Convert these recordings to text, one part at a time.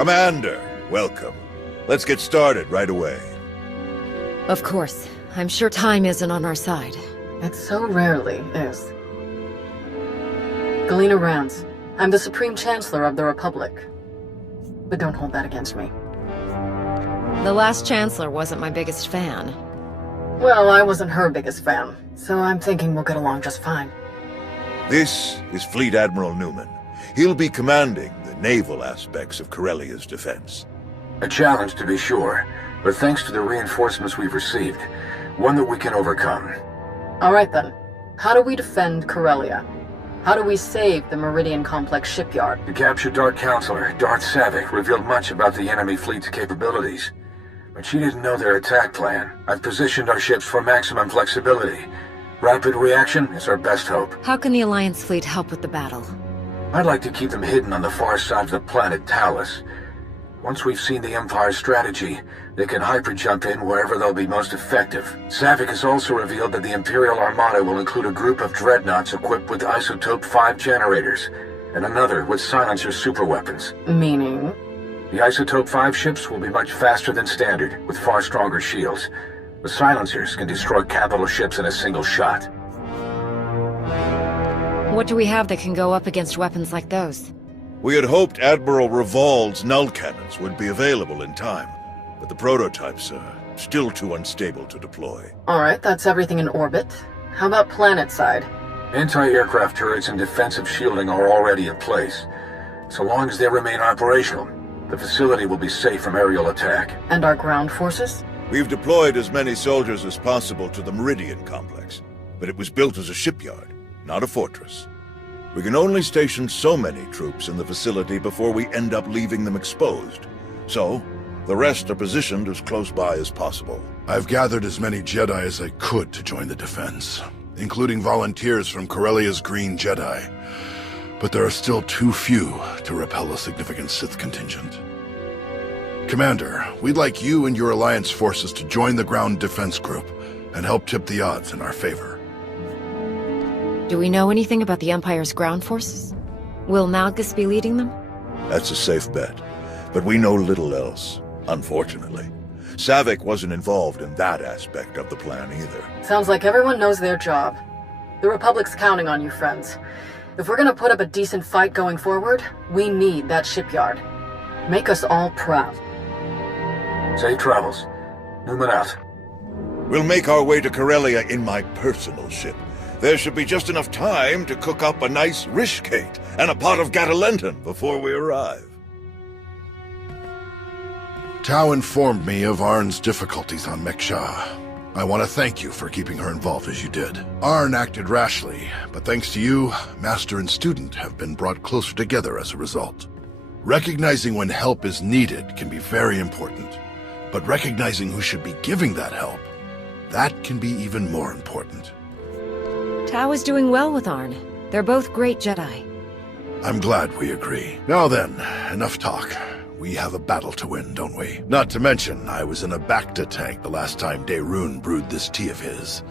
Commander, welcome. Let's get started right away. Of course. I'm sure time isn't on our side. It so rarely is. Galena Rands. I'm the Supreme Chancellor of the Republic. But don't hold that against me. The last Chancellor wasn't my biggest fan. Well, I wasn't her biggest fan, so I'm thinking we'll get along just fine. This is Fleet Admiral Newman. He'll be commanding the naval aspects of Corellia's defense. A challenge, to be sure, but thanks to the reinforcements we've received, one that we can overcome. All right then. How do we defend Corellia? How do we save the Meridian Complex shipyard? The captured Dark Counselor, Darth Savik, revealed much about the enemy fleet's capabilities. But she didn't know their attack plan. I've positioned our ships for maximum flexibility. Rapid reaction is our best hope. How can the Alliance fleet help with the battle? I'd like to keep them hidden on the far side of the planet Talos. Once we've seen the Empire's strategy, they can hyper-jump in wherever they'll be most effective. Savik has also revealed that the Imperial Armada will include a group of dreadnoughts equipped with Isotope 5 generators, and another with silencer superweapons. Meaning? The Isotope 5 ships will be much faster than standard, with far stronger shields. The silencers can destroy capital ships in a single shot. What do we have that can go up against weapons like those? We had hoped Admiral Revol's null cannons would be available in time, but the prototypes are still too unstable to deploy. Alright, that's everything in orbit. How about planet side? Anti-aircraft turrets and defensive shielding are already in place. So long as they remain operational, the facility will be safe from aerial attack. And our ground forces? We've deployed as many soldiers as possible to the Meridian complex, but it was built as a shipyard, not a fortress. We can only station so many troops in the facility before we end up leaving them exposed. So, the rest are positioned as close by as possible. I've gathered as many Jedi as I could to join the defense, including volunteers from Corellia's Green Jedi. But there are still too few to repel a significant Sith contingent. Commander, we'd like you and your Alliance forces to join the ground defense group and help tip the odds in our favor. Do we know anything about the Empire's ground forces? Will Malgus be leading them? That's a safe bet, but we know little else, unfortunately. Savik wasn't involved in that aspect of the plan either. Sounds like everyone knows their job. The Republic's counting on you, friends. If we're gonna put up a decent fight going forward, we need that shipyard. Make us all proud. Safe travels. Newman out. We'll make our way to Corellia in my personal ship. There should be just enough time to cook up a nice rishkate and a pot of Gatalenton before we arrive. Tau informed me of Arn's difficulties on Meksha. I want to thank you for keeping her involved as you did. Arn acted rashly, but thanks to you, Master and student have been brought closer together as a result. Recognizing when help is needed can be very important, but recognizing who should be giving that help, that can be even more important. Tau is doing well with Arn. They're both great Jedi. I'm glad we agree. Now then, enough talk. We have a battle to win, don't we? Not to mention, I was in a Bacta tank the last time Daerun brewed this tea of his.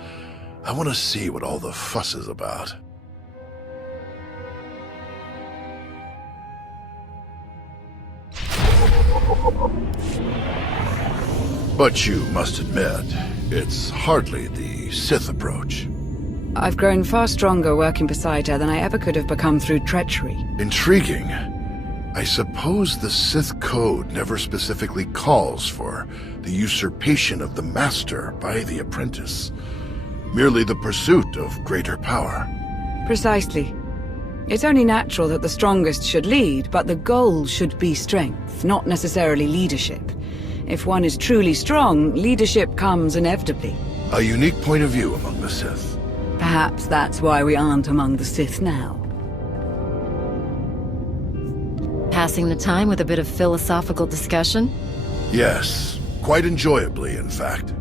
I want to see what all the fuss is about. But you must admit, it's hardly the Sith approach. I've grown far stronger working beside her than I ever could have become through treachery. Intriguing. I suppose the Sith Code never specifically calls for the usurpation of the Master by the apprentice. Merely the pursuit of greater power. Precisely. It's only natural that the strongest should lead, but the goal should be strength, not necessarily leadership. If one is truly strong, leadership comes inevitably. A unique point of view among the Sith. Perhaps that's why we aren't among the Sith now. Passing the time with a bit of philosophical discussion? Yes, quite enjoyably, in fact.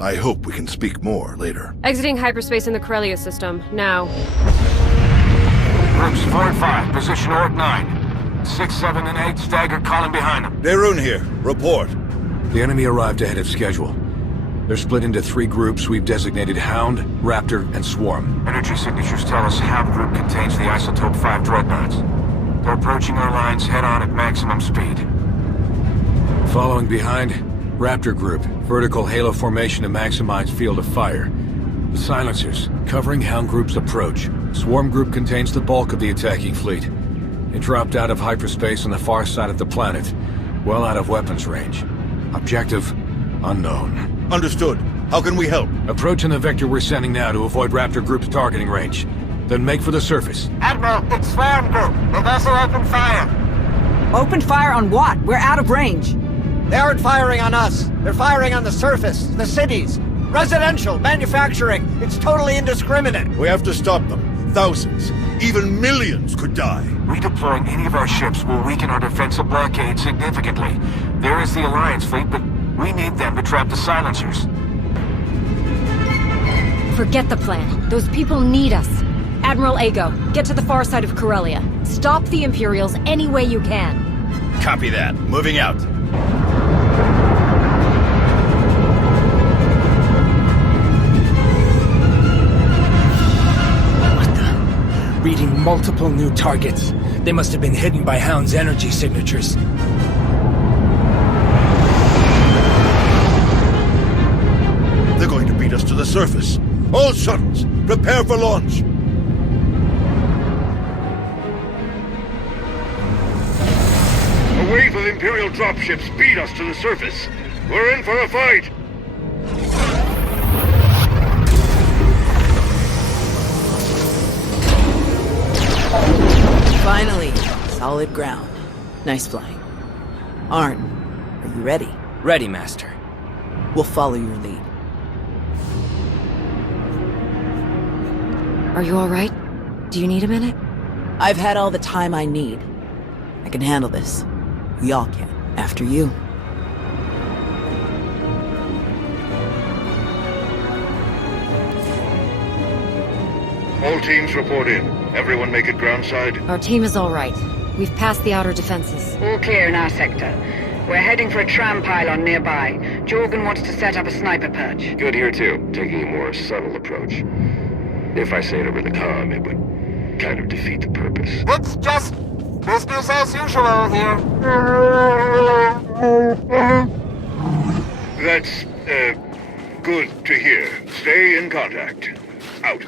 I hope we can speak more later. Exiting hyperspace in the Corellia system, now. Groups 4 and 5, position Orc 9. 6, 7, and 8, staggered column behind them. Daerun here. Report. The enemy arrived ahead of schedule. They're split into 3 groups we've designated Hound, Raptor, and Swarm. Energy signatures tell us Hound group contains the Isotope 5 dreadnoughts. They're approaching our lines head-on at maximum speed. Following behind, Raptor Group, vertical halo formation to maximize field of fire. The silencers, covering Hound Group's approach. Swarm Group contains the bulk of the attacking fleet. It dropped out of hyperspace on the far side of the planet, well out of weapons range. Objective, unknown. Understood. How can we help? Approaching the vector we're sending now to avoid Raptor Group's targeting range. Then make for the surface. Admiral, it's Swarm Group. The vessel opened fire. Open fire on what? We're out of range. They aren't firing on us. They're firing on the surface, the cities. Residential, manufacturing. It's totally indiscriminate. We have to stop them. Thousands, even millions could die. Redeploying any of our ships will weaken our defensive blockade significantly. There is the Alliance fleet, but we need them to trap the silencers. Forget the plan. Those people need us. Admiral Ago, get to the far side of Corellia. Stop the Imperials any way you can. Copy that. Moving out. Reading multiple new targets. They must have been hidden by Hound's energy signatures. They're going to beat us to the surface. All shuttles, prepare for launch. A wave of Imperial dropships beat us to the surface. We're in for a fight. Finally, solid ground. Nice flying. Arn, are you ready? Ready, Master. We'll follow your lead. Are you alright? Do you need a minute? I've had all the time I need. I can handle this. We all can. After you. All teams report in. Everyone make it groundside. Our team is alright. We've passed the outer defenses. All clear in our sector. We're heading for a tram pylon nearby. Jorgen wants to set up a sniper perch. Good here too, taking a more subtle approach. If I say it over the comm, it would kind of defeat the purpose. It's just business as usual here. That's, good to hear. Stay in contact. Out.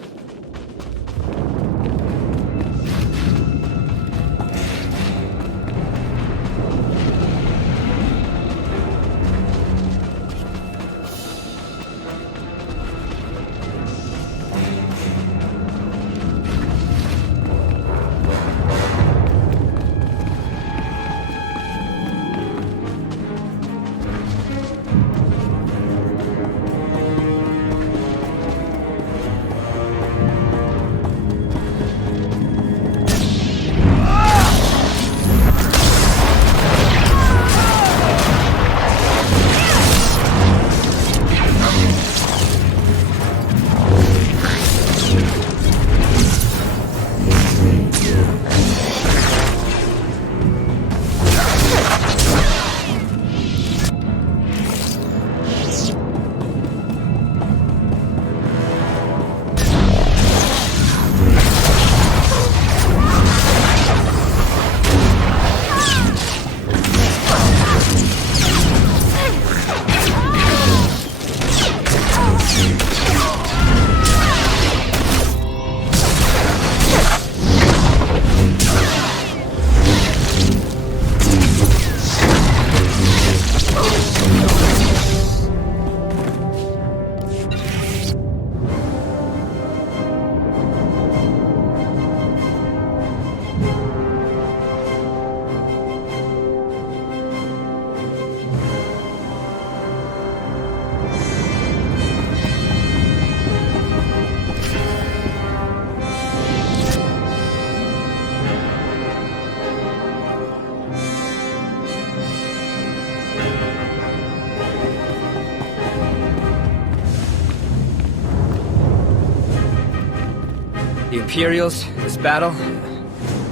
The Imperials, this battle,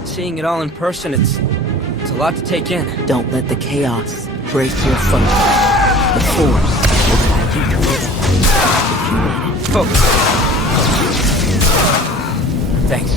seeing it all in person, it's a lot to take in. Don't let the chaos break your focus. The Force will guide you through it all. Focus. Thanks.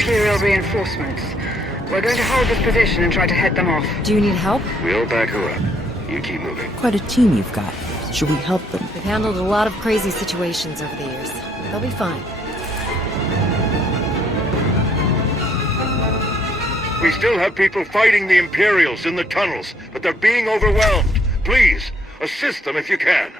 Imperial reinforcements. We're going to hold this position and try to head them off. Do you need help? We'll back her up. You keep moving. Quite a team you've got. Should we help them? They've handled a lot of crazy situations over the years. They'll be fine. We still have people fighting the Imperials in the tunnels, but they're being overwhelmed. Please, assist them if you can.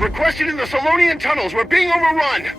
Requested in the Solonian tunnels. We're being overrun.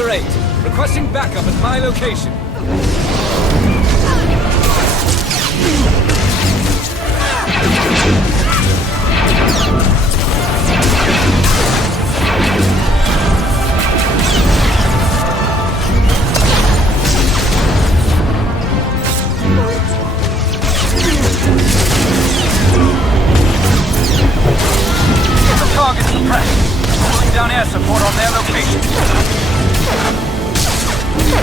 Sector 8. Requesting backup at my location. The target suppressed. Pulling down air support on their location. The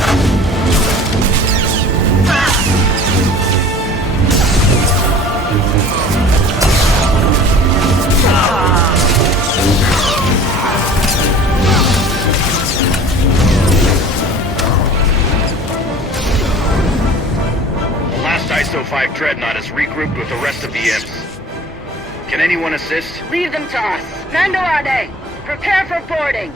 last ISO 5 Dreadnought is regrouped with the rest of the imps. Can anyone assist? Leave them to us. Nando Ade, prepare for boarding.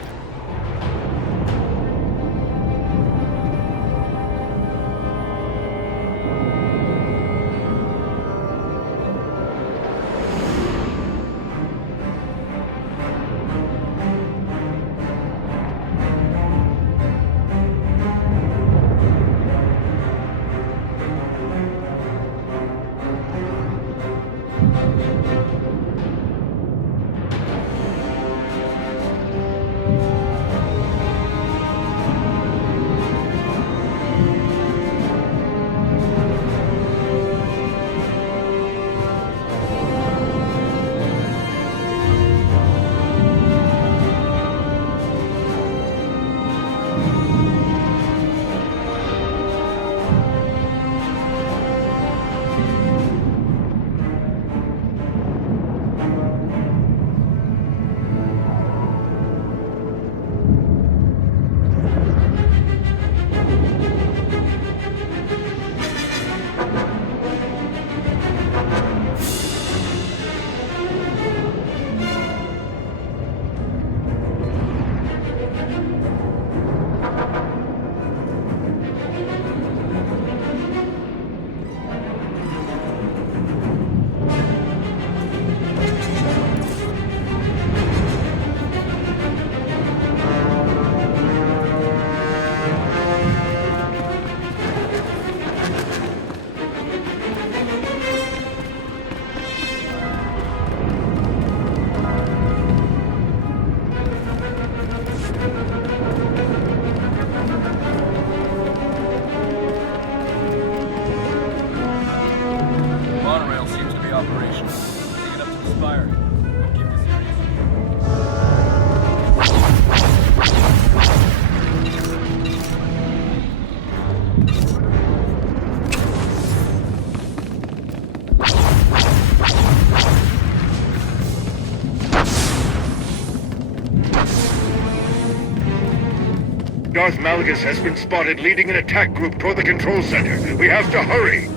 Darth Malgus has been spotted leading an attack group toward the control center. We have to hurry!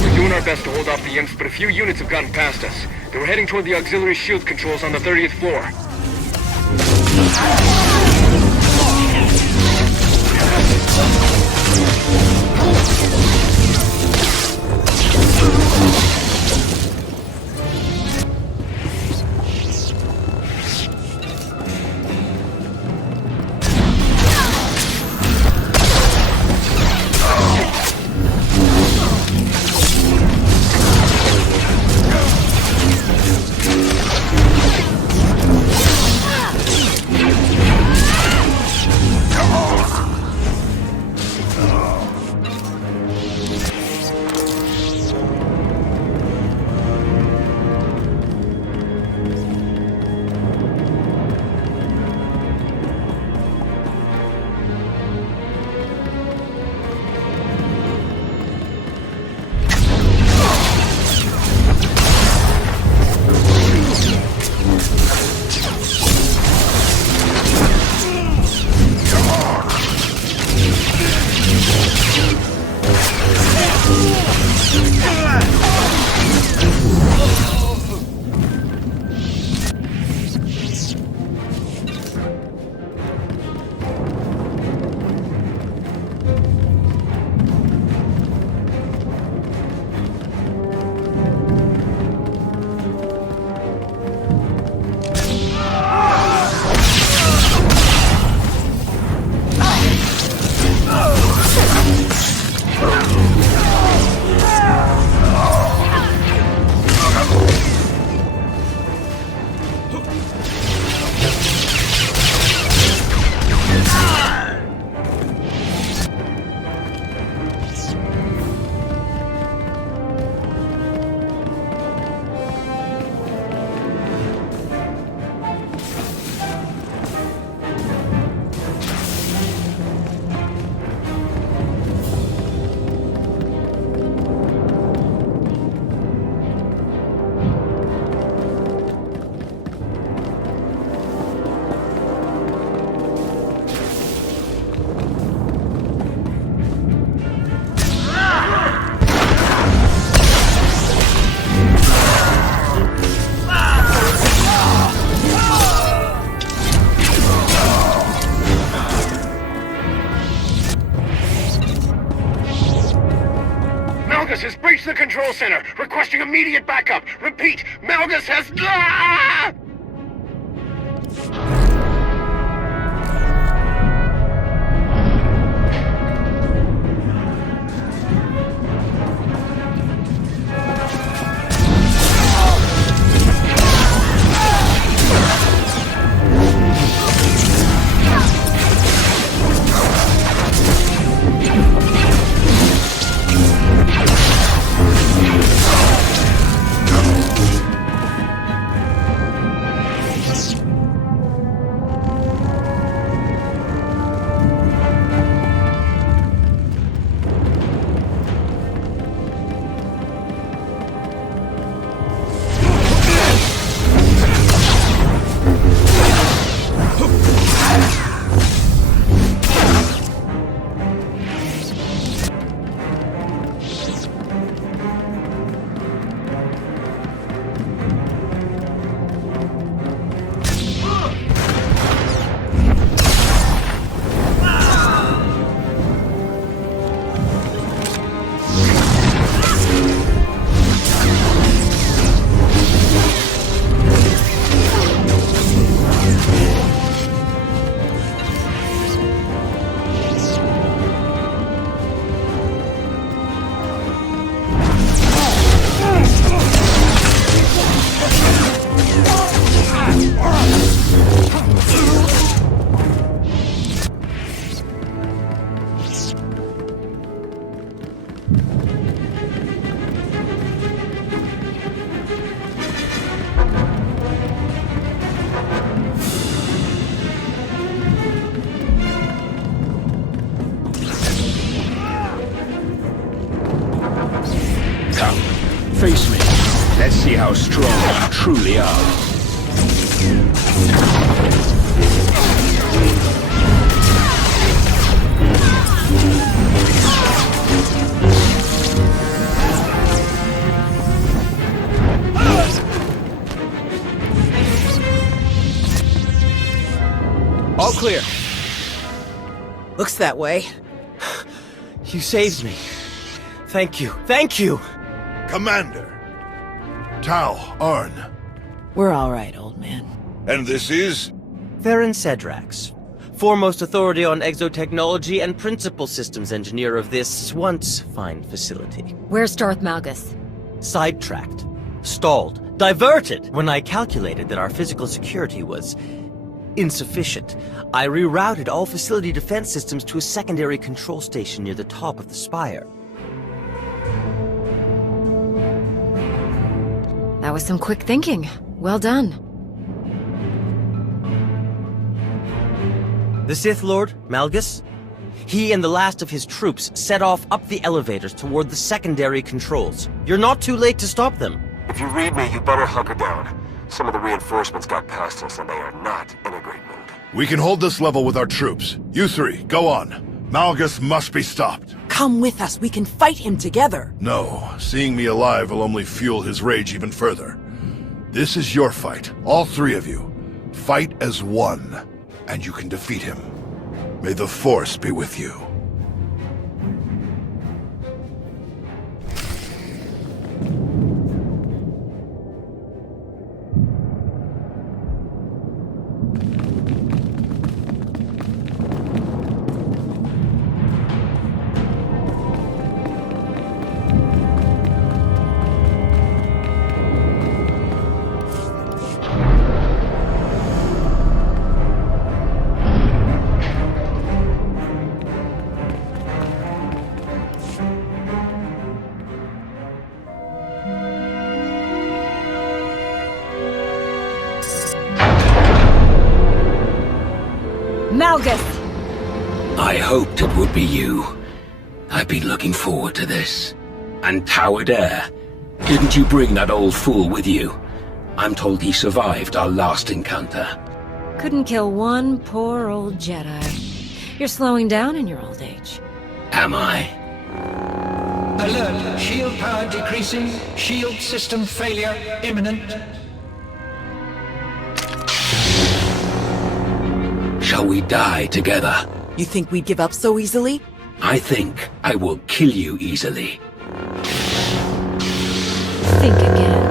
We're doing our best to hold off the imps, but a few units have gotten past us. They were heading toward the auxiliary shield controls on the 30th floor. Malgus has breached the control center, requesting immediate backup. Repeat, Malgus has... Ah! Face me. Let's see how strong you truly are. All clear. Looks that way. You saved me. Thank you. Thank you! Commander! Tau, Arn. We're all right, old man. And this is? Theron Cedrax, foremost authority on exotechnology and principal systems engineer of this once fine facility. Where's Darth Malgus? Sidetracked, stalled, diverted when I calculated that our physical security was insufficient. I rerouted all facility defense systems to a secondary control station near the top of the spire. That was some quick thinking. Well done. The Sith Lord, Malgus, he and the last of his troops set off up the elevators toward the secondary controls. You're not too late to stop them. If you read me, you better hunker down. Some of the reinforcements got past us and they are not in a great mood. We can hold this level with our troops. You three, go on. Malgus must be stopped. Come with us. We can fight him together. No, seeing me alive will only fuel his rage even further. This is your fight, all three of you. Fight as one, and you can defeat him. May the Force be with you. Malgus! I hoped it would be you. I've been looking forward to this. And Tau Idair. Didn't you bring that old fool with you? I'm told he survived our last encounter. Couldn't kill one poor old Jedi. You're slowing down in your old age. Am I? Alert. Shield power decreasing. Shield system failure imminent. Shall we die together? You think we'd give up so easily? I think I will kill you easily. Think again.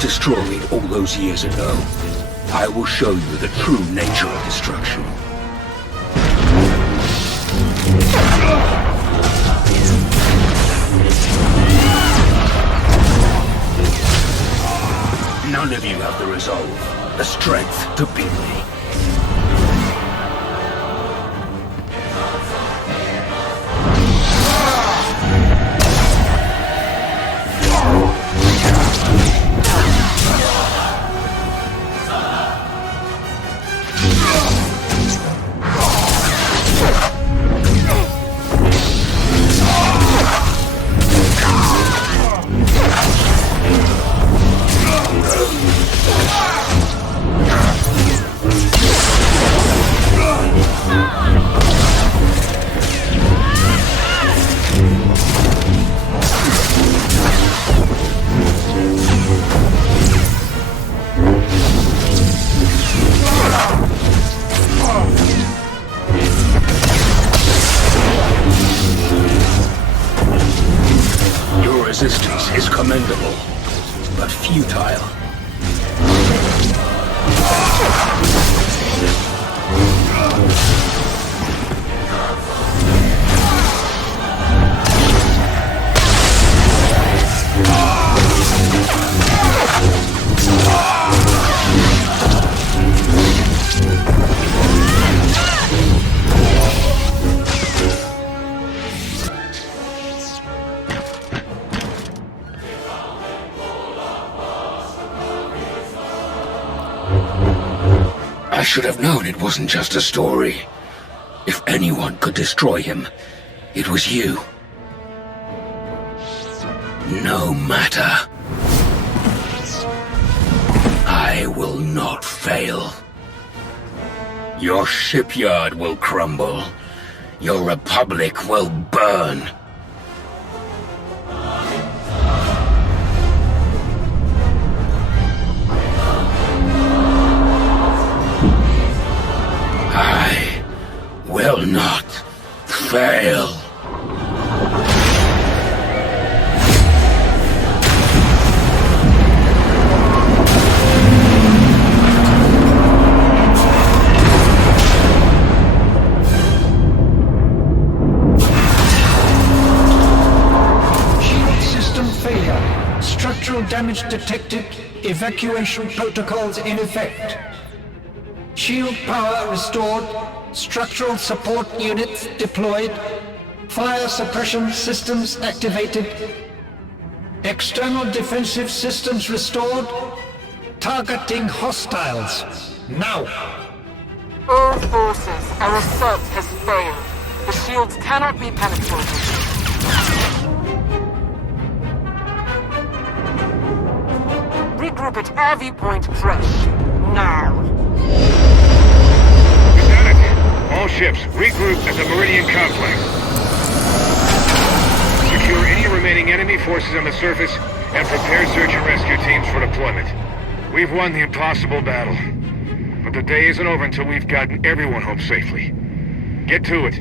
Destroyed all those years ago. I will show you the true nature of destruction. None of you have the resolve, the strength to beat me. Resistance is commendable, but futile. I should have known it wasn't just a story. If anyone could destroy him, it was you. No matter. I will not fail. Your shipyard will crumble. Your republic will burn. I will not fail. Shield system failure. Structural damage detected. Evacuation protocols in effect. Shield power restored. Structural support units deployed. Fire suppression systems activated. External defensive systems restored. Targeting hostiles. Now! All forces, our assault has failed. The shields cannot be penetrated. Regroup at every point fresh. Now! All ships, regroup at the Meridian complex. Secure any remaining enemy forces on the surface and prepare search and rescue teams for deployment. We've won the impossible battle, but the day isn't over until we've gotten everyone home safely. Get to it.